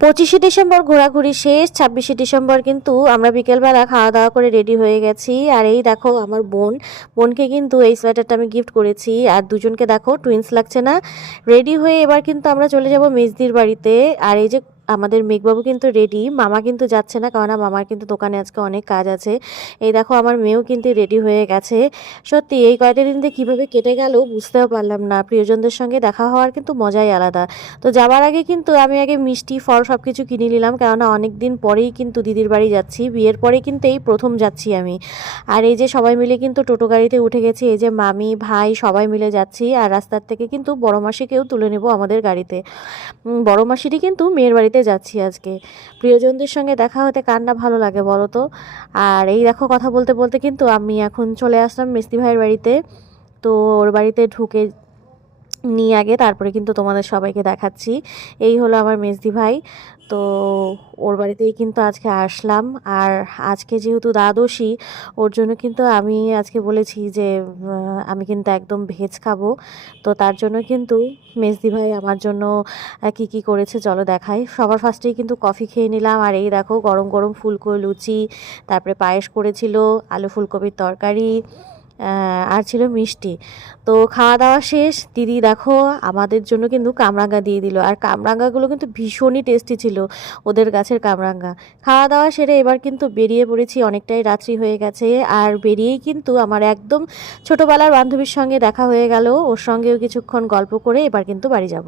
25শে December ঘোরাঘুরি শেষ। 26শে December কিন্তু আমরা বিকেলবেলা খাওয়া দাওয়া করে রেডি হয়ে গেছি। আর এই দেখো আমার বোনকে কিন্তু এই সোয়েটারটা আমি গিফট করেছি। আর দুজনকে দেখো টুইন্স লাগছে না? রেডি হয়ে এবার কিন্তু আমরা চলে যাব মেজদির বাড়িতে। আর এই যে আমাদের মেঘবাবু কিন্তু রেডি, মামা কিন্তু যাচ্ছে না, কারণ মামার কিন্তু দোকানে আজকে অনেক কাজ আছে। এই দেখো আমার মেয়েও কিন্তু রেডি হয়ে গেছে। সত্যি এই কয়টা দিন দিয়ে কীভাবে কেটে গেল বুঝতেও পারলাম না। প্রিয়জনদের সঙ্গে দেখা হওয়ার কিন্তু মজাই আলাদা। তো যাওয়ার আগে কিন্তু আমি আগে মিষ্টি ফল সব কিছু কিনে নিলাম, কেননা অনেক দিন পরেই কিন্তু দিদির বাড়ি যাচ্ছি। বিয়ের পরে কিন্তু এই প্রথম যাচ্ছি আমি। আর এই যে সবাই মিলে কিন্তু টোটো গাড়িতে উঠে গেছি, এই যে মামি ভাই সবাই মিলে যাচ্ছি। আর রাস্তার থেকে কিন্তু বড় মাসিকেও তুলে নেব আমাদের গাড়িতে। বড় মাসিরই কিন্তু মেয়ের বাড়িতে যাচ্ছি আজকে। প্রিয়জনদের সঙ্গে দেখা হতে কার না ভালো লাগে বলো তো। আর এই দেখো কথা বলতে বলতে কিন্তু আমি এখন চলে আসলাম মিস্তি ভাইয়ের বাড়িতে। তো ওর বাড়িতে ঢুকে নিয়ে আগে তারপরে কিন্তু তোমাদের সবাইকে দেখাচ্ছি। এই হলো আমার মেজদি ভাই। তো ওর বাড়িতেই কিন্তু আজকে আসলাম। আর আজকে যেহেতু দ্বাদশী, ওর জন্য কিন্তু আমি আজকে বলেছি যে আমি কিন্তু একদম ভেজ খাবো। তো তার জন্য কিন্তু মেজদি ভাই আমার জন্য কি কি করেছে চলো দেখাই। সবার ফার্স্টেই কিন্তু কফি খেয়ে নিলাম। আর এই দেখো গরম গরম ফুলকো লুচি, তারপরে পায়েস করেছিল, আলু ফুলকপির তরকারি, আর ছিল মিষ্টি। তো খাওয়া দাওয়া শেষ। দিদি দেখো আমাদের জন্য কিন্তু কামরাঙ্গা দিয়ে দিল। আর কামরাঙ্গাগুলো কিন্তু ভীষণই টেস্টি ছিল, ওদের গাছের কামরাঙ্গা। খাওয়া দাওয়া সেরে এবার কিন্তু বেরিয়ে পড়েছি, অনেকটাই রাত্রি হয়ে গেছে। আর বেরিয়েই কিন্তু আমার একদম ছোটোবেলার বান্ধবীর সঙ্গে দেখা হয়ে গেল, ওর সঙ্গেও কিছুক্ষণ গল্প করে এবার কিন্তু বাড়ি যাব।